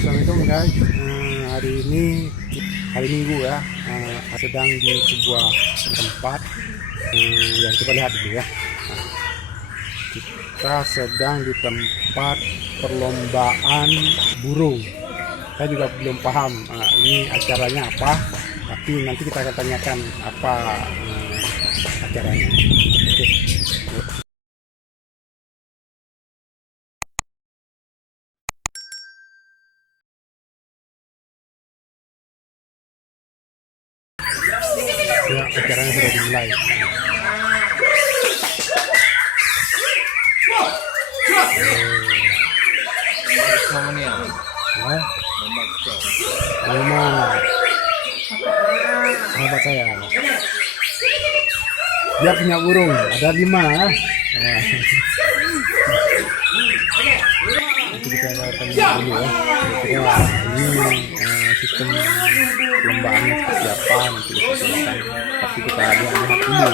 Assalamualaikum guys. Hari ini hari Minggu ya, sedang di sebuah tempat yang kita lihat dulu ya. Kita sedang di tempat perlombaan burung. Saya juga belum paham ini acaranya apa, tapi nanti kita akan tanyakan apa acaranya. Oke. Ya, acaranya sudah dimulai. Sahabat saya, dia punya burung, ada 5 ya. Nanti kita tanya dulu ya. Kira ini sistem perlombaannya seperti apa, nanti kita silakan. Tapi kita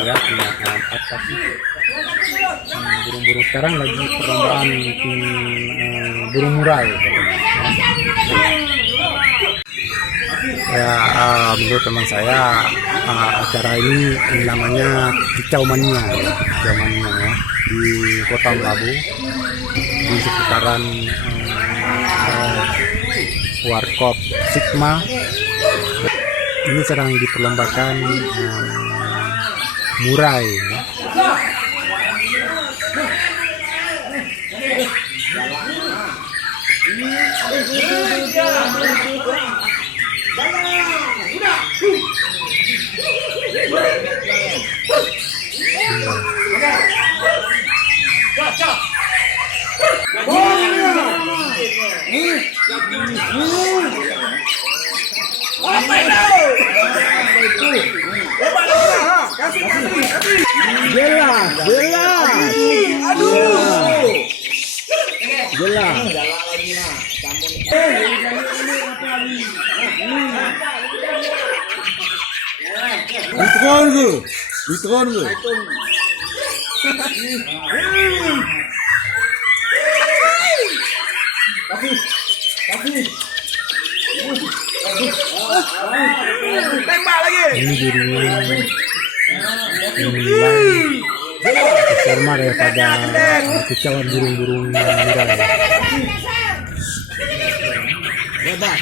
lihat dulu ya, apa sih burung-burung sekarang lagi perlombaan burung murai ya. Menurut teman saya acara ini namanya Kicau Mania ya, di Kota Melabu, di sekitaran Warkop Sigma. Ini sedang diperlombakan murai ya. Ditukar lu. Tembak lagi. Ini dirinya sama daripada kicauan burung-burung murai. Bebas.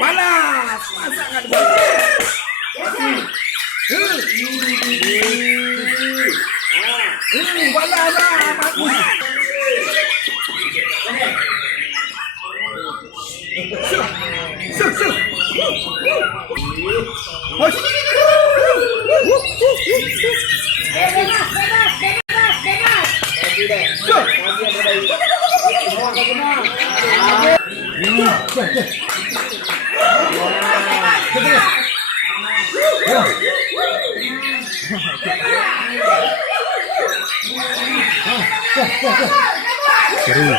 Panas, pasangan seru.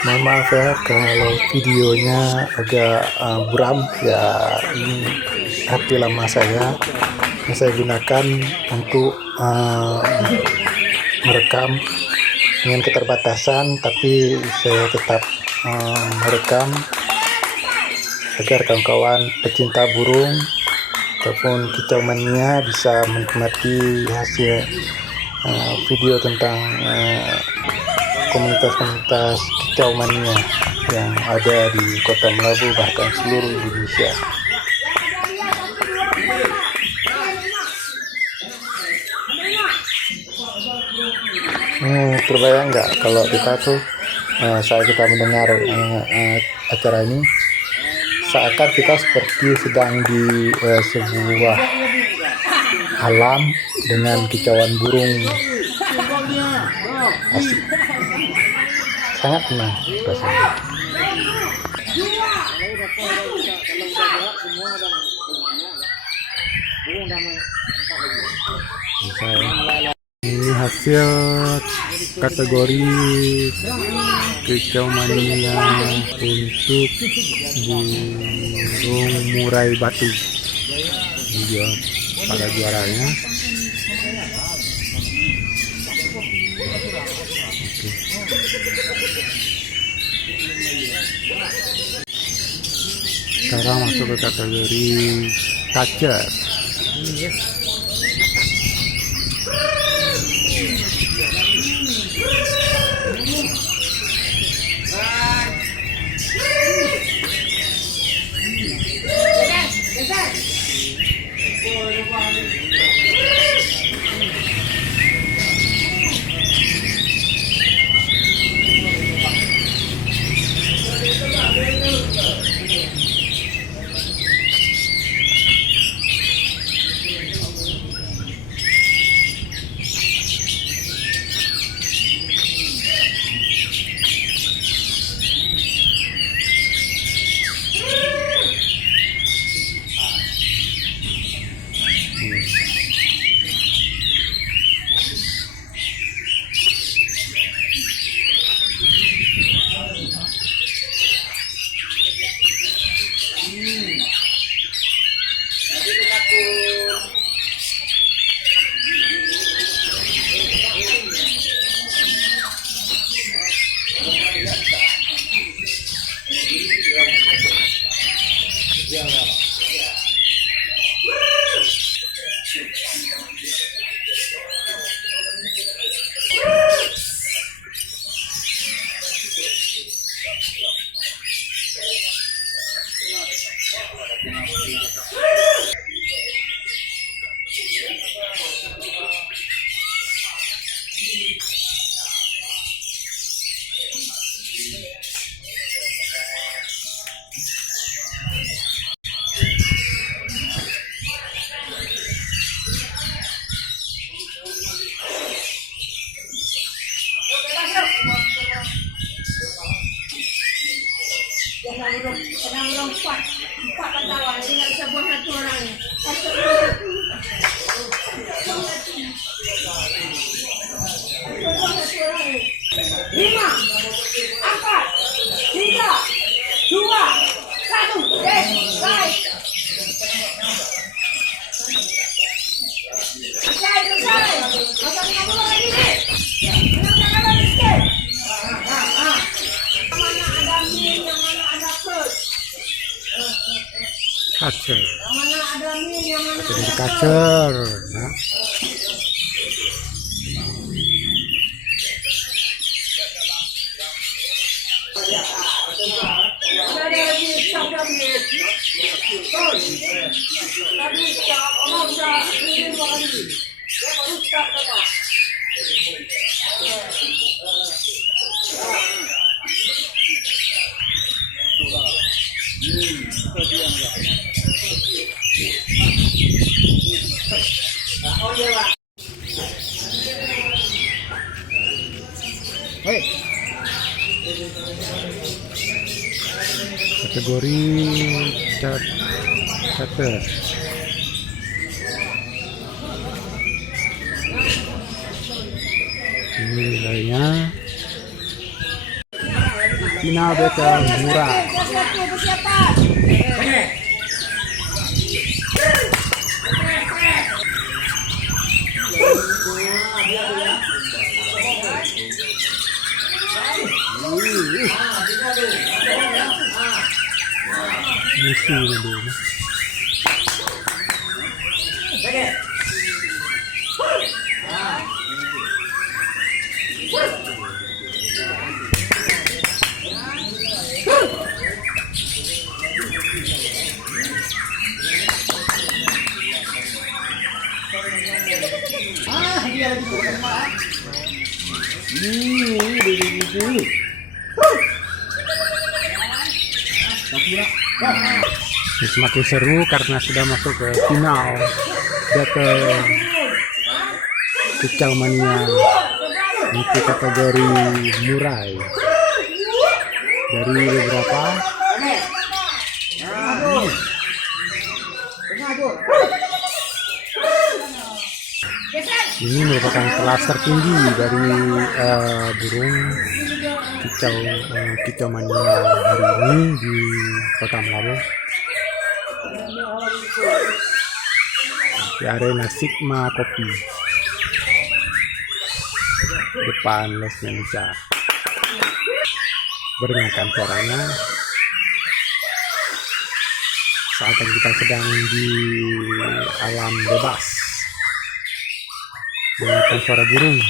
Mohon maaf ya kalau videonya agak buram ya, ini HP lama saya yang saya gunakan untuk merekam dengan keterbatasan, tapi saya tetap merekam agar kawan-kawan pecinta burung ataupun kicau mania bisa menikmati hasil video tentang komunitas-komunitas kicau mania yang ada di Kota Melabu, bahkan seluruh Indonesia. Terbayang nggak kalau kita tuh saat kita mendengar acara ini, seakan kita seperti sedang di sebuah alam dengan kicauan burung. Asik, sangat tenang rasanya. Ini hasil kategori kicau mania untuk burung murai batu. Ini dia para juaranya. Oke. Sekarang masuk ke kategori kacer. Empat bantalan, jadi nggak bisa buang satu orang. Lima, empat, tiga, dua, satu, baik. Selesai. Masa 50 lagi nih. Mana ada min, yang mana ada plus. Kacer. Yang mana ada min, yang mana ada Kacer. Nah. Kategori cater. Ini nilainya final bekel murah. itu dulu. Ini semakin seru karena sudah masuk ke final battle Kicau Mania untuk kategori murai. Dari beberapa ini merupakan kelas tertinggi dari burung kicau mania hari ini di Kota Melabu, di arena Sigma Kopi depan Los Indonesia. Berdengarkan suaranya saat kita sedang di alam bebas, dengarkan suara burung.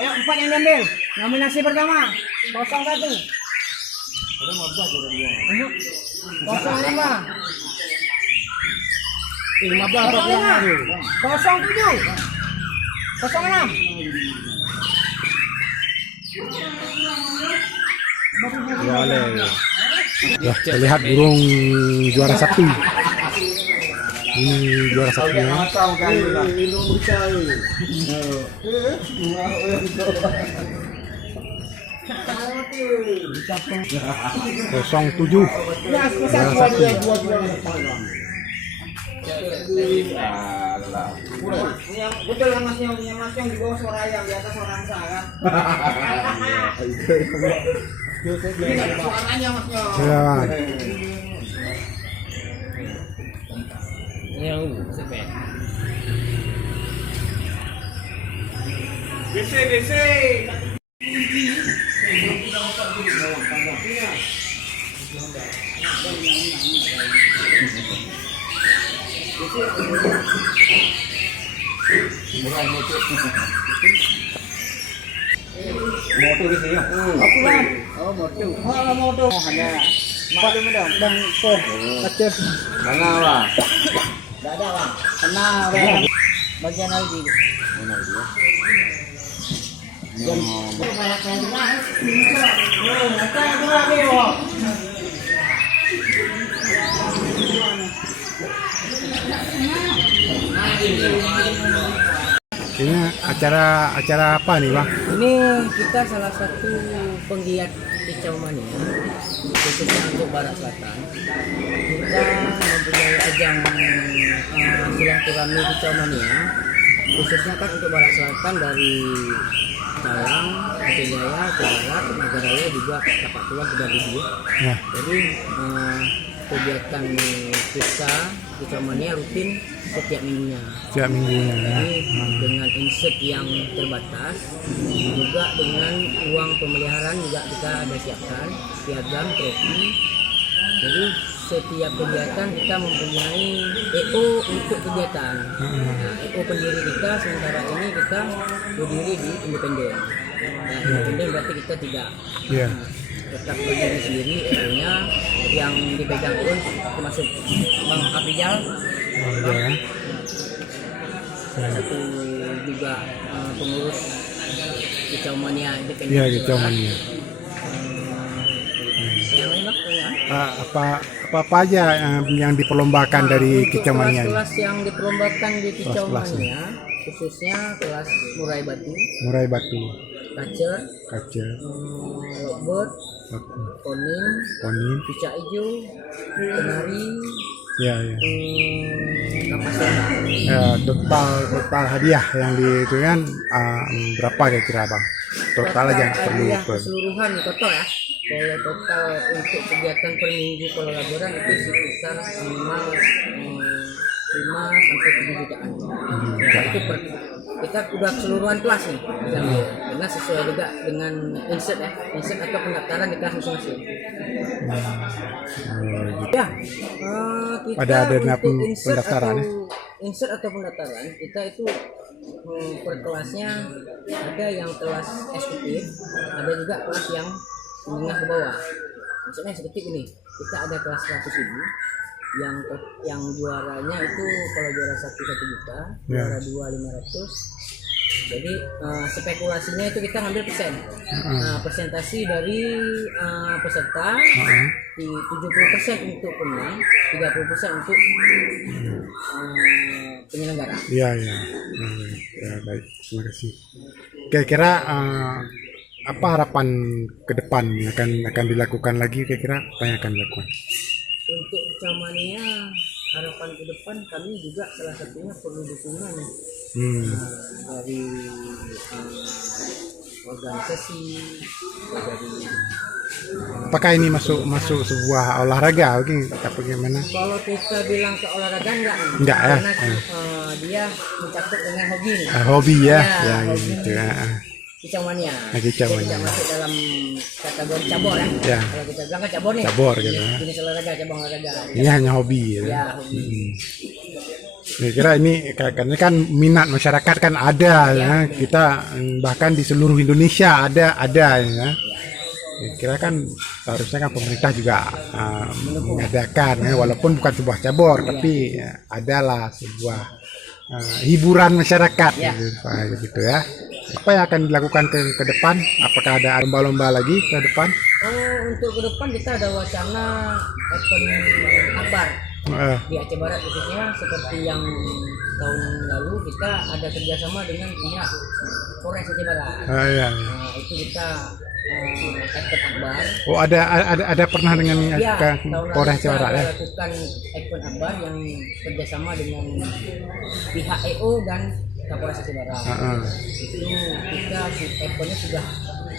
Ayo 4 yang diambil. Nominasi pertama 01. 05. 07. 06. Boleh. Ya, lihat burung juara satu. Ini juara satunya. 07. Betul kan Mas Nyong, Mas Nyong di bawah suara ayam, di atas suara angsa kan? Ini suaranya Mas Nyong. Ya. BC. Motor di sini. Motor. Ada. Maklum dong. Dan Aceh. Mana lah? Enggak ada, Bang. Tenang, bagian lagi. Ini acara apa nih, Bang? Ini kita salah satu penggiat kicau mania, khususnya untuk Barat Selatan. Kita mempunyai ajang silaturahmi kicau mania, khususnya kan untuk Barat Selatan dari Calang, Aceh Jaya, Barat, Nagaraya juga Tapak Tua sudah dulu. Ya. Jadi kegiatan kita kicau mania rutin setiap minggunya. Setiap minggunya ya. Jadi dengan insert yang terbatas, juga dengan uang pemeliharaan juga kita ada siapkan, piagam, trofi. Jadi setiap kegiatan kita mempunyai EO untuk kegiatan. Nah, EO pendiri kita sementara ini kita berdiri di independen. Nah, independen berarti kita tidak Iya. tetap berdiri sendiri. EO-nya yang dipegang pun termasuk Bang Aprijal, Oh, ya. satu juga pengurus Kicau Mania independen. Iya, Kicau Mania. Yang lain ya. Apa aja yang diperlombakan dari Kicau Mania? Kelas yang diperlombakan di Kicau Kelas-kelasnya. Mania khususnya kelas murai batu, Murai batu, kacer, kaca, logboard, konin, ponin. picak hijau, kenari, Ya, ya. kapas tembak. Ya, total hadiah yang di itu kan berapa kira-kira bang? Total aja perlu Hadiah keseluruhan total ya. Kalau total untuk kegiatan per minggu kolaboran itu sekitar minimal 5 sampai 7 jutaan. Ya, itu kita udah keseluruhan kelas nih, karena sesuai juga dengan insert atau pendaftaran di kelas masing-masing. Ya, kita Ada untuk insert pendaftaran ya? atau insert atau pendaftaran kita itu per kelasnya ada yang kelas eksekutif, ada juga kelas yang menengah ke bawah. Maksudnya eksekutif ini kita ada kelas 100.000 yang juaranya itu kalau juara 1 juta, juara 2 500. Jadi spekulasinya itu kita ngambil persen. Persentasi dari peserta di 70% untuk pemenang, 30% untuk penyelenggara. Iya, ya. Ya, baik. Terima kasih. Kira-kira apa harapan ke depan akan dilakukan lagi? Kira-kira apa yang akan dilakukan? Untuk Kicau Mania harapan ke depan kami juga salah satunya perlu dukungan dari organisasi, dari Apakah ini masuk sebuah olahraga? Oke, apa gimana? kalau kita bilang ke olahraga enggak ya. karena dia mencakup dengan hobi nih. Hobi ya, ya hobi gitu ya. Kicau Mania. Kicau Dia Mania. tidak masuk dalam kategori cabur ya. Ya. Kalau kita bilang kan cabur nih. Cabur gitu ya. Jenis olahraga, cabang olahraga. Ini hanya hobi ya. Ya, hobi. Kira ini karena kan minat masyarakat kan ada ya. Kita bahkan di seluruh Indonesia ada ya. Kira kan seharusnya kan pemerintah juga mengadakan ya, walaupun bukan sebuah cabur tapi adalah sebuah hiburan masyarakat gitu ya. Apa yang akan dilakukan ke depan? Apakah ada lomba-lomba lagi ke depan? Untuk ke depan kita ada wacana event akbar di Aceh Barat khususnya seperti yang tahun lalu kita ada kerjasama dengan pihak Polres Aceh Barat. Iya. Itu kita event akbar. Oh ada pernah dengan Polres Aceh Barat ya? Lakukan event akbar yang kerjasama dengan pihak EO dan Kapolres Aceh Barat. Itu kita eventnya sudah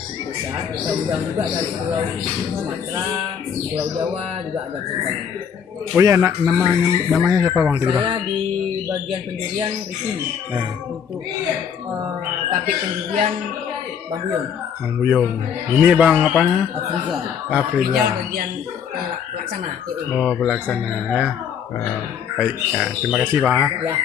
besar. Kita undang juga dari Pulau Sumatera, Pulau Jawa juga ada peserta. Oh ya, namanya siapa bang? Saya di bagian pendirian Riki untuk tapi pendirian Bang Buyung. Bang Buyung. Ini bang apanya? Afriza. Bagian pelaksana. Oh pelaksana ya. Baik. Ya, terima kasih bang. Ya.